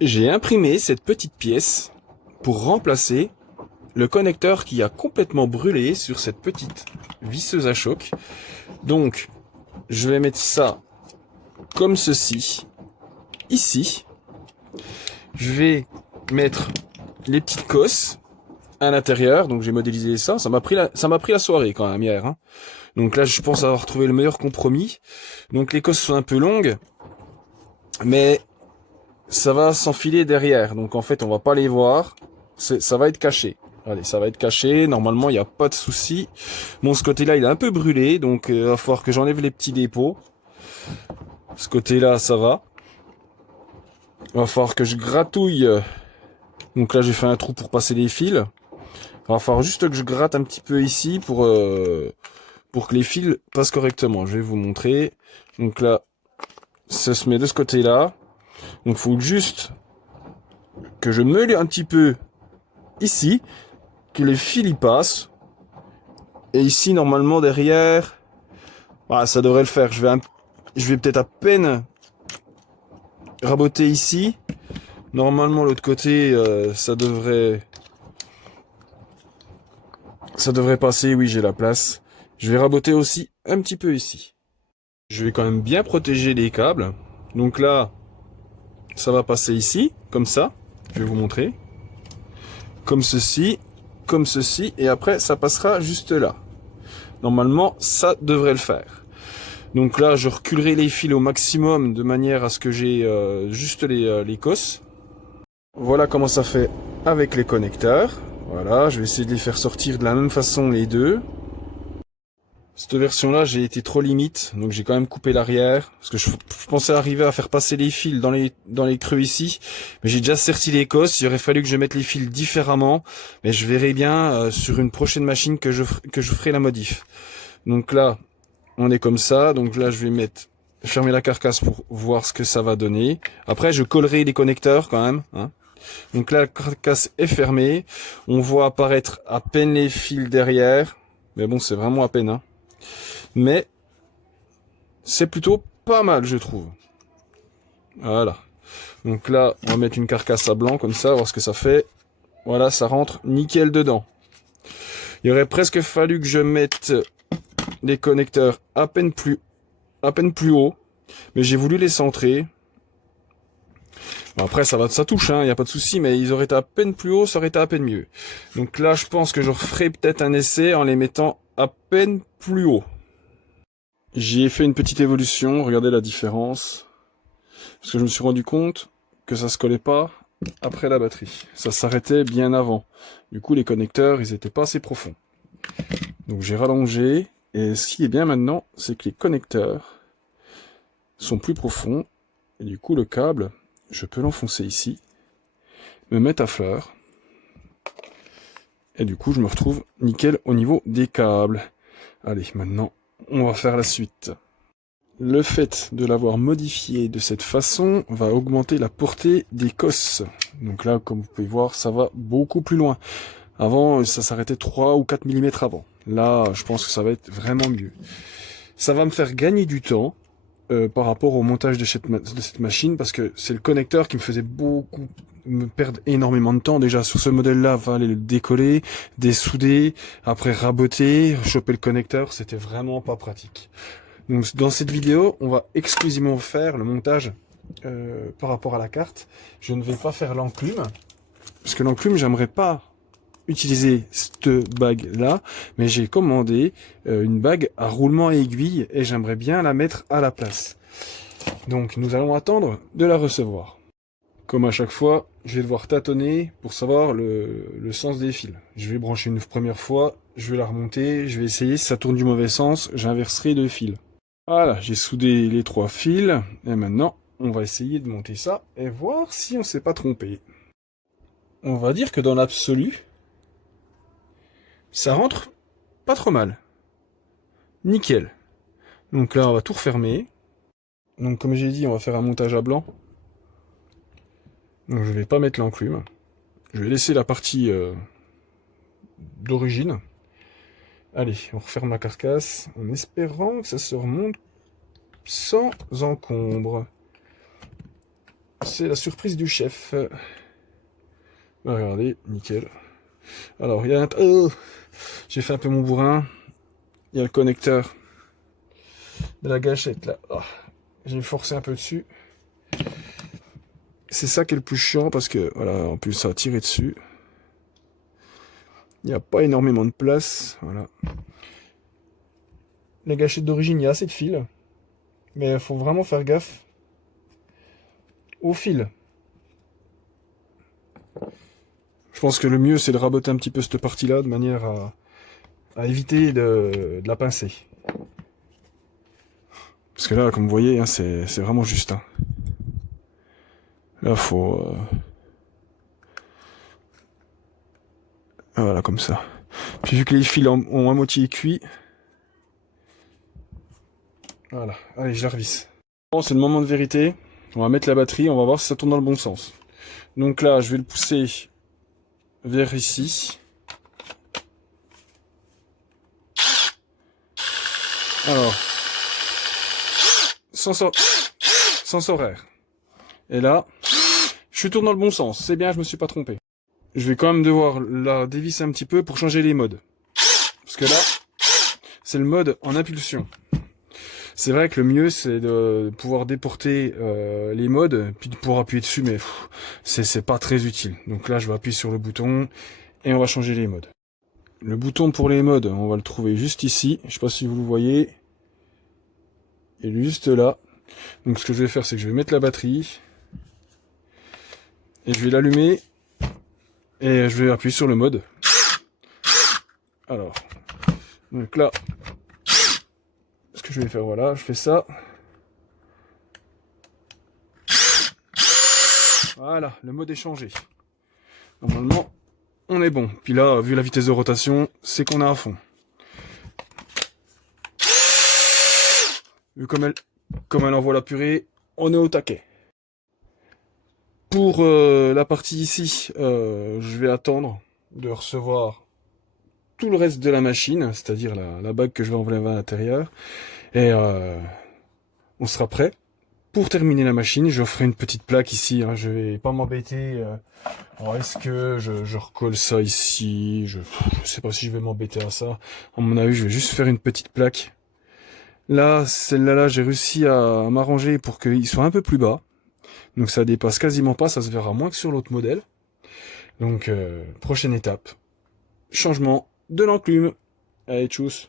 J'ai imprimé cette petite pièce pour remplacer le connecteur qui a complètement brûlé sur cette petite visseuse à choc. Donc, je vais mettre ça comme ceci, ici. Je vais mettre les petites cosses à l'intérieur. Donc, j'ai modélisé ça. Ça m'a pris la soirée quand même hier, hein. Donc là, je pense avoir trouvé le meilleur compromis. Donc, les cosses sont un peu longues, mais ça va s'enfiler derrière. Donc, en fait, on va pas les voir. Ça va être caché. Allez, ça va être caché. Normalement, il n'y a pas de souci. Bon, ce côté-là, il est un peu brûlé. Donc, il va falloir que j'enlève les petits dépôts. Ce côté-là, ça va. Il va falloir que je gratouille. Donc là, j'ai fait un trou pour passer les fils. Il va falloir juste que je gratte un petit peu ici pour que les fils passent correctement. Je vais vous montrer. Donc là, ça se met de ce côté-là. Donc, il faut juste que je meule un petit peu ici, que les fils y passent. Et ici, normalement, derrière, voilà, ça devrait le faire. Je vais peut-être à peine raboter ici. Normalement, l'autre côté, ça devrait passer. Oui, j'ai la place. Je vais raboter aussi un petit peu ici. Je vais quand même bien protéger les câbles. Donc là, ça va passer ici, comme ça. Je vais vous montrer. Comme ceci, et après, ça passera juste là. Normalement, ça devrait le faire. Donc là, je reculerai les fils au maximum de manière à ce que j'ai juste les cosses. Voilà comment ça fait avec les connecteurs. Voilà, je vais essayer de les faire sortir de la même façon les deux. Cette version-là, j'ai été trop limite, donc j'ai quand même coupé l'arrière, parce que je pensais arriver à faire passer les fils dans les creux ici, mais j'ai déjà serti les cosses, il aurait fallu que je mette les fils différemment, mais je verrai bien sur une prochaine machine que je ferai la modif. Donc là, on est comme ça, donc là je vais fermer la carcasse pour voir ce que ça va donner. Après, je collerai les connecteurs quand même, hein. Donc là, la carcasse est fermée, on voit apparaître à peine les fils derrière, mais bon, c'est vraiment à peine, hein. Mais c'est plutôt pas mal, je trouve. Voilà. Donc là, on va mettre une carcasse à blanc comme ça, voir ce que ça fait. Voilà, ça rentre nickel dedans. Il aurait presque fallu que je mette les connecteurs à peine plus haut, mais j'ai voulu les centrer. Bon, après, ça touche, hein, y a pas de souci, mais ils auraient été à peine plus haut, ça aurait été à peine mieux. Donc là, je pense que je referai peut-être un essai en les mettant à peine plus haut. J'y ai fait une petite évolution, regardez la différence. Parce que je me suis rendu compte que ça se collait pas après la batterie. Ça s'arrêtait bien avant. Du coup, les connecteurs, ils étaient pas assez profonds. Donc j'ai rallongé. Et ce qui est bien maintenant, c'est que les connecteurs sont plus profonds. Et du coup, le câble, je peux l'enfoncer ici, me mettre à fleur. Et du coup, je me retrouve nickel au niveau des câbles. Allez, maintenant, on va faire la suite. Le fait de l'avoir modifié de cette façon va augmenter la portée des cosses. Donc là, comme vous pouvez voir, ça va beaucoup plus loin. Avant, ça s'arrêtait 3 ou 4 mm avant. Là, je pense que ça va être vraiment mieux. Ça va me faire gagner du temps par rapport au montage de cette machine, parce que c'est le connecteur qui me perdre énormément de temps. Déjà, sur ce modèle-là, il fallait le décoller, dessouder, après raboter, choper le connecteur. C'était vraiment pas pratique. Donc dans cette vidéo, on va exclusivement faire le montage par rapport à la carte. Je ne vais pas faire l'enclume, parce que l'enclume, j'aimerais pas utiliser cette bague-là, mais j'ai commandé une bague à roulement et aiguille, et j'aimerais bien la mettre à la place. Donc nous allons attendre de la recevoir. Comme à chaque fois, je vais devoir tâtonner pour savoir le sens des fils. Je vais brancher une première fois, je vais la remonter, je vais essayer, si ça tourne du mauvais sens, j'inverserai de fil. Voilà, j'ai soudé les 3 fils, et maintenant, on va essayer de monter ça, et voir si on s'est pas trompé. On va dire que dans l'absolu, ça rentre pas trop mal. Nickel. Donc là, on va tout refermer. Donc comme j'ai dit, on va faire un montage à blanc. Donc je vais pas mettre l'enclume. Je vais laisser la partie d'origine. Allez, on referme la carcasse, en espérant que ça se remonte sans encombre. c'est la surprise du chef. Regardez, nickel. Alors, il y a un... Oh, j'ai fait un peu mon bourrin. Il y a le connecteur de la gâchette là. Oh, j'ai forcé un peu dessus. C'est ça qui est le plus chiant parce que, voilà, en plus ça a tiré dessus. Il n'y a pas énormément de place. Voilà. Les gâchettes d'origine, il y a assez de fils. Mais il faut vraiment faire gaffe au fil. Je pense que le mieux, c'est de raboter un petit peu cette partie-là de manière à éviter de la pincer. Parce que là, comme vous voyez, hein, c'est vraiment juste. Hein. Là, faut... Voilà, comme ça. Puis vu que les fils ont à moitié cuit... Voilà, allez, je la revisse. Bon, c'est le moment de vérité. On va mettre la batterie, on va voir si ça tourne dans le bon sens. Donc là, je vais le pousser vers ici. Alors, sens horaire. Et là, je tourne dans le bon sens. C'est bien, je me suis pas trompé. Je vais quand même devoir la dévisser un petit peu pour changer les modes. Parce que là, c'est le mode en impulsion. C'est vrai que le mieux, c'est de pouvoir déporter les modes, puis de pouvoir appuyer dessus, mais c'est pas très utile. Donc là, je vais appuyer sur le bouton, et on va changer les modes. Le bouton pour les modes, on va le trouver juste ici. Je sais pas si vous le voyez. Il est juste là. Donc ce que je vais faire, c'est que je vais mettre la batterie, et je vais l'allumer, et je vais appuyer sur le mode. Alors, donc là, ce que je vais faire, voilà, je fais ça. Voilà, le mode est changé. Normalement, on est bon. Puis là, vu la vitesse de rotation, c'est qu'on est à fond. Vu comme elle envoie la purée, on est au taquet. Pour la partie ici, je vais attendre de recevoir tout le reste de la machine, c'est-à-dire la bague que je vais enlever à l'intérieur. Et on sera prêt. Pour terminer la machine, je ferai une petite plaque ici. Hein, je vais pas m'embêter. Alors est-ce que je recolle ça ici? Je sais pas si je vais m'embêter à ça. À mon avis, je vais juste faire une petite plaque. Là, celle-là, j'ai réussi à m'arranger pour qu'il soit un peu plus bas. Donc ça dépasse quasiment pas, ça se verra moins que sur l'autre modèle. Donc prochaine étape, changement de l'enclume. Allez, tchuss.